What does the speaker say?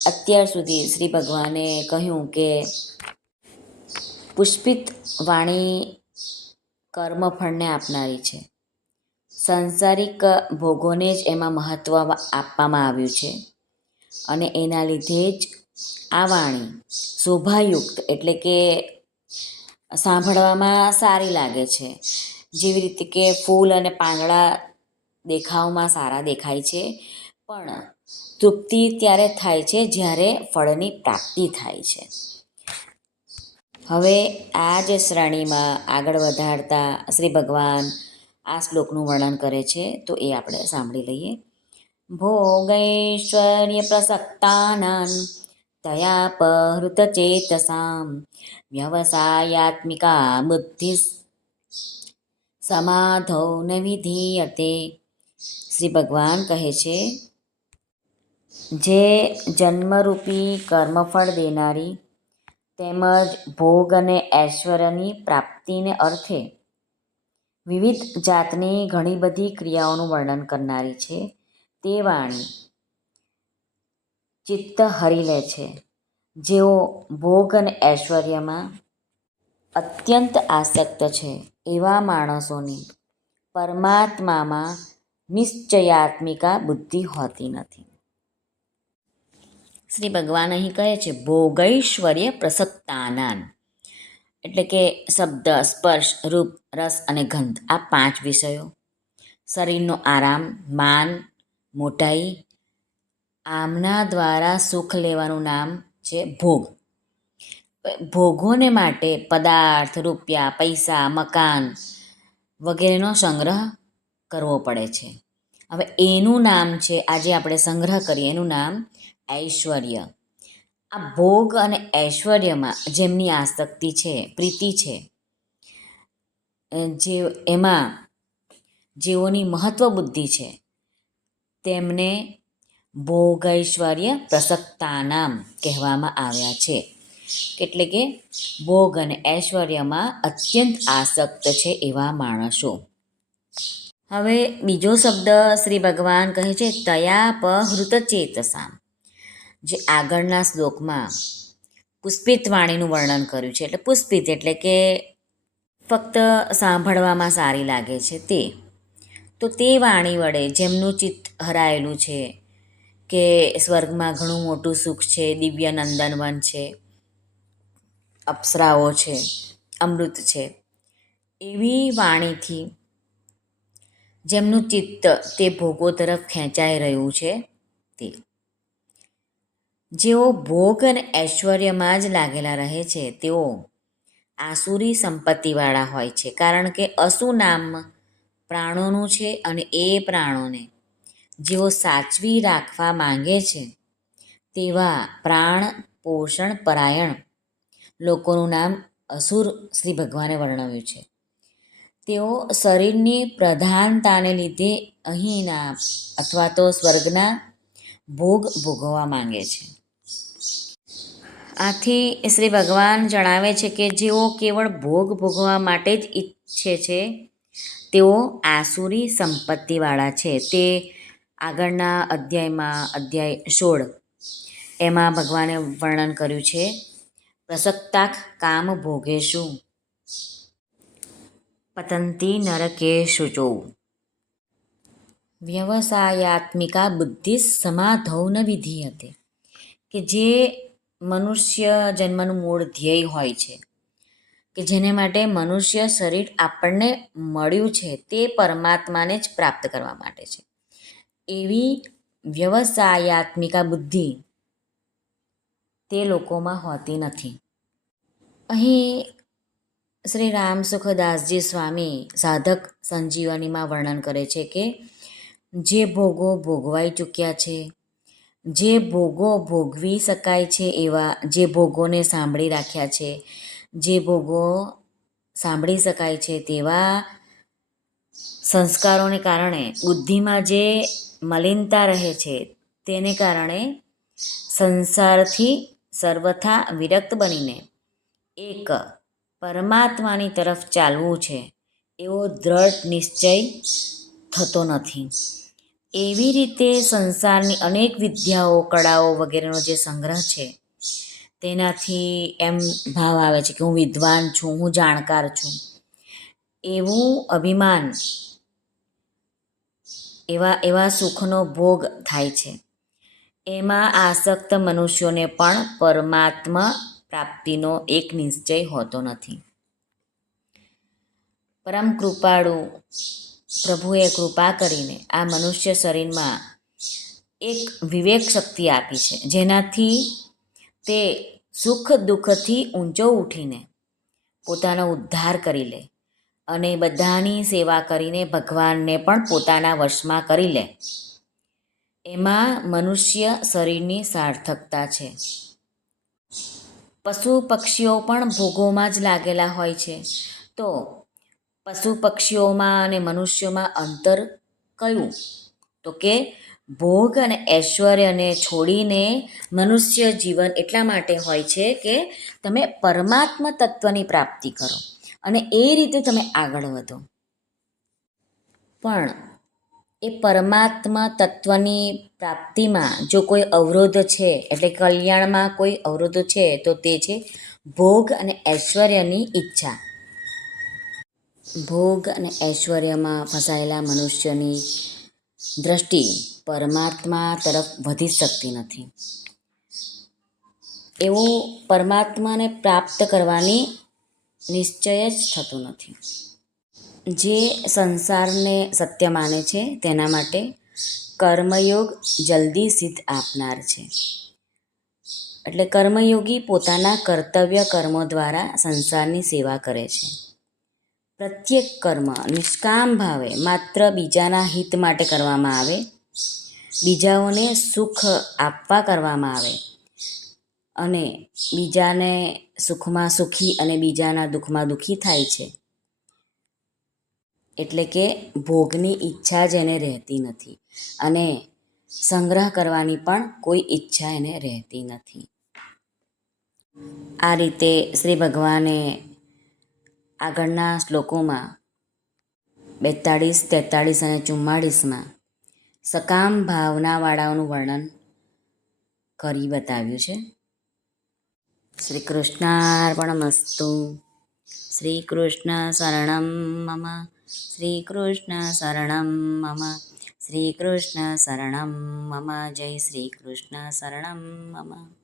અત્યાર સુધી શ્રી ભગવાને કહ્યું કે પુષ્પિત વાણી કર્મફળને આપનારી છે. સાંસારિક ભોગોને જ એમાં મહત્ત્વ આપવામાં આવ્યું છે અને એના લીધે જ આ વાણી શોભાયુક્ત એટલે કે સાંભળવામાં સારી લાગે છે. જેવી રીતે કે ફૂલ અને પાંદડા દેખાવમાં સારા દેખાય છે, પણ તૃપ્તિ ત્યારે થાય છે જ્યારે ફળની પ્રાપ્તિ થાય છે. હવે આ જ શ્રેણીમાં આગળ વધારતા શ્રી ભગવાન આ શ્લોકનું વર્ણન કરે છે, તો એ આપણે સાંભળી લઈએ. ભોગૈશ્વર્ય પ્રસક્તાનાં તયાપહૃત ચેતસામ વ્યવસાયાત્મિકા બુદ્ધિ સમાધૌ ન વિધીયતે. શ્રી ભગવાન કહે છે, જે જન્મરૂપી કર્મફળ દેનારી તેમજ ભોગ અને ઐશ્વર્યની પ્રાપ્તિને અર્થે વિવિધ જાતની ઘણી બધી ક્રિયાઓનું વર્ણન કરનારી છે, તે વાણી ચિત્ત હરી લે છે. જેઓ ભોગ અને ઐશ્વર્યમાં અત્યંત આસક્ત છે, એવા માણસોની પરમાત્મામાં નિશ્ચયાત્મિકા બુદ્ધિ હોતી નથી. શ્રી ભગવાન અહીં કહે છે ભોગૈશ્વર્ય પ્રસક્તાનાન, એટલે કે શબ્દ, સ્પર્શ, રૂપ, રસ અને ગંધ, આ 5 વિષયો, શરીરનો આરામ, માન, મોટાઈ, આમના દ્વારા સુખ લેવાનું નામ છે ભોગ. ભોગોને માટે પદાર્થ, રૂપિયા, પૈસા, મકાન વગેરેનો સંગ્રહ કરવો પડે છે. હવે એનું નામ છે, આજે આપણે સંગ્રહ કરીએ એનું નામ ઐશ્વર્ય. આ ભોગ અને ઐશ્વર્યમાં જેમની આસક્તિ છે, પ્રીતિ છે, એમાં જેઓની મહત્વ બુદ્ધિ છે, તેમને ભોગૈશ્વર્ય પ્રસક્તાનામ કહેવામાં આવ્યા છે. એટલે કે ભોગ અને ઐશ્વર્યમાં અત્યંત આસક્ત છે એવા માણસો. હવે બીજો શબ્દ શ્રી ભગવાન કહે છે તયાપહૃત ચેતસામ. જે આગળના શ્લોકમાં પુષ્પિત વાણીનું વર્ણન કર્યું છે, એટલે પુષ્પિત એટલે કે ફક્ત સાંભળવામાં સારી લાગે છે તો તે વાણી વડે જેમનું ચિત્ત હરાયેલું છે કે સ્વર્ગમાં ઘણું મોટું સુખ છે, દિવ્ય નંદનવન છે, અપ્સરાઓ છે, અમૃત છે, એવી વાણીથી જેમનું ચિત્ત તે ભોગો તરફ ખેંચાઈ રહ્યું છે, તે જેઓ ભોગ અને ઐશ્વર્યમાં જ લાગેલા રહે છે, તેઓ આસુરી સંપત્તિવાળા હોય છે. કારણ કે અસુ નામ પ્રાણોનું છે અને એ પ્રાણોને જેઓ સાચવી રાખવા માંગે છે તેવા પ્રાણ પોષણ પરાયણ લોકોનું નામ અસુર શ્રી ભગવાને વર્ણવ્યું છે. તેઓ શરીરની પ્રધાનતાને લીધે અહીંના અથવા તો સ્વર્ગના ભોગ ભોગવવા માંગે છે. આથી શ્રી ભગવાન જણાવે છે કે જેઓ કેવળ ભોગ ભોગવવા માટે જ ઈચ્છે છે તેઓ આસુરી સંપત્તિવાળા છે. તે આગળના અધ્યાયમાં અધ્યાય 16 એમાં ભગવાને વર્ણન કર્યું છે પ્રસક્તાખ કામ ભોગેશુ પતંતી નરકેષુ ચો વ્યવસાયાત્મિકા બુદ્ધિ સમાધૌ ન વિધીયતે. કે જે મનુષ્ય જન્મનું મૂળ ધ્યેય હોય છે, કે જેને માટે મનુષ્ય શરીર આપણને મળ્યું છે તે પરમાત્માને જ પ્રાપ્ત કરવા માટે છે, એવી વ્યવસાયાત્મિકા બુદ્ધિ તે લોકોમાં હોતી નથી. અહીં શ્રી રામસુખદાસજી સ્વામી સાધક સંજીવનીમાં વર્ણન કરે છે કે જે ભોગો ભોગવાઈ ચૂક્યા છે, જે ભોગો ભોગવી શકાય છે એવા, જે ભોગોને સાંભળી રાખ્યા છે, જે ભોગો સાંભળી શકાય છે તેવા સંસ્કારોને કારણે બુદ્ધિમાં જે મલિનતા રહે છે તેને કારણે સંસારથી સર્વથા વિરક્ત બનીને એક પરમાત્માની તરફ ચાલવું છે એવો દ્રઢ નિશ્ચય થતો નથી. એવી રીતે સંસારની અનેક વિદ્યાઓ, કળાઓ વગેરેનો જે સંગ્રહ છે તેનાથી એમ ભાવ આવે છે કે હું વિદ્વાન છું, હું જાણકાર છું. એવું અભિમાન, એવા સુખનો ભોગ થાય છે. એમાં આસક્ત મનુષ્યોને પણ પરમાત્મા પ્રાપ્તિનો એક નિશ્ચય હોતો નથી. પરમ કૃપાળુ પ્રભુએ કૃપા કરીને આ મનુષ્ય શરીરમાં એક વિવેક શક્તિ આપી છે, જેનાથી તે સુખ દુઃખથી ઊંચો ઉઠીને પોતાનો ઉદ્ધાર કરી લે અને બધાની સેવા કરીને ભગવાનને પણ પોતાના વશમાં કરી લે. એમાં મનુષ્ય શરીરની સાર્થકતા છે. પશુ પક્ષીઓ પણ ભોગોમાં જ લાગેલા હોય છે. તો પશુ પક્ષીઓમાં અને મનુષ્યોમાં અંતર કયું? તો કે ભોગ અને ઐશ્વર્યને છોડીને મનુષ્ય જીવન એટલા માટે હોય છે કે તમે પરમાત્મા તત્વની પ્રાપ્તિ કરો અને એ રીતે તમે આગળ વધો. પણ એ પરમાત્મા તત્વની પ્રાપ્તિમાં જો કોઈ અવરોધ છે, એટલે કલ્યાણમાં કોઈ અવરોધો છે, તો તે છે ભોગ અને ઐશ્વર્યની ઈચ્છા. ભોગ અને ઐશ્વર્યમાં ફસાયેલા મનુષ્યની દ્રષ્ટિ પરમાત્મા તરફ વધી શકતી નથી. એવું પરમાત્માને પ્રાપ્ત કરવાની નિશ્ચય જ થતો નથી. જે સંસારને સત્ય માને છે તેના માટે કર્મયોગ જલ્દી સિદ્ધ આપનાર છે. એટલે કર્મયોગી પોતાના કર્તવ્ય કર્મો દ્વારા સંસારની સેવા કરે છે. પ્રત્યેક કર્મ નિષ્કામ ભાવે માત્ર બીજાના હિત માટે કરવામાં આવે, બીજાઓને સુખ આપવા કરવામાં આવે અને બીજાને સુખમાં સુખી અને બીજાના દુઃખમાં દુઃખી થાય છે. એટલે કે ભોગની ઈચ્છા જ એને રહેતી નથી અને સંગ્રહ કરવાની પણ કોઈ ઈચ્છા એને રહેતી નથી. આ રીતે શ્રી ભગવાને આગળના શ્લોકોમાં 42, 43 અને 44માં સકામ ભાવનાવાળાઓનું વર્ણન કરી બતાવ્યું છે. શ્રી કૃષ્ણાર્પણમસ્તુ. શ્રી કૃષ્ણ શરણમ મમ. શ્રી કૃષ્ણ શરણમ મમ. શ્રી કૃષ્ણ શરણમ મમ. જય શ્રી કૃષ્ણ શરણમ મમ.